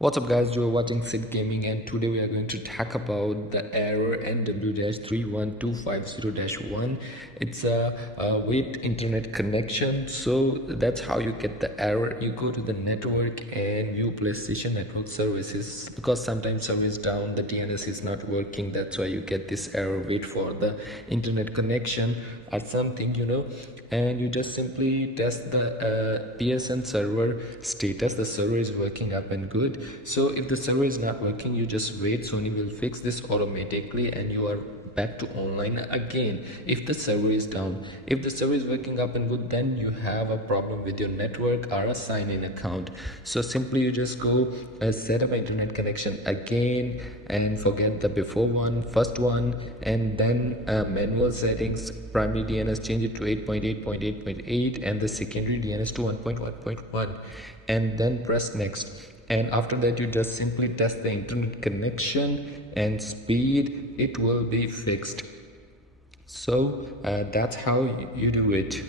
What's up guys, you are watching Sid Gaming and today we are going to talk about the error NW-31250-1. It's a weak internet connection, so that's how you get the error. You go to the network and view PlayStation network services, because sometimes service down, the DNS is not working, that's why you get this error. Wait for the internet connection or something, and you just simply test the PSN server status. The server is working up and good. So if the server is not working, you just wait. Sony will fix this automatically and you are back to online again. If the server is down, if the server is working up and good, then you have a problem with your network or a sign-in account. So simply you just go set up an internet connection again and forget the before one, first one, and then manual settings, primary DNS, change it to 8.8.8.8 and the secondary DNS to 1.1.1, and then press next. And after that you just simply test the internet connection and speed, it will be fixed. So that's how you do it.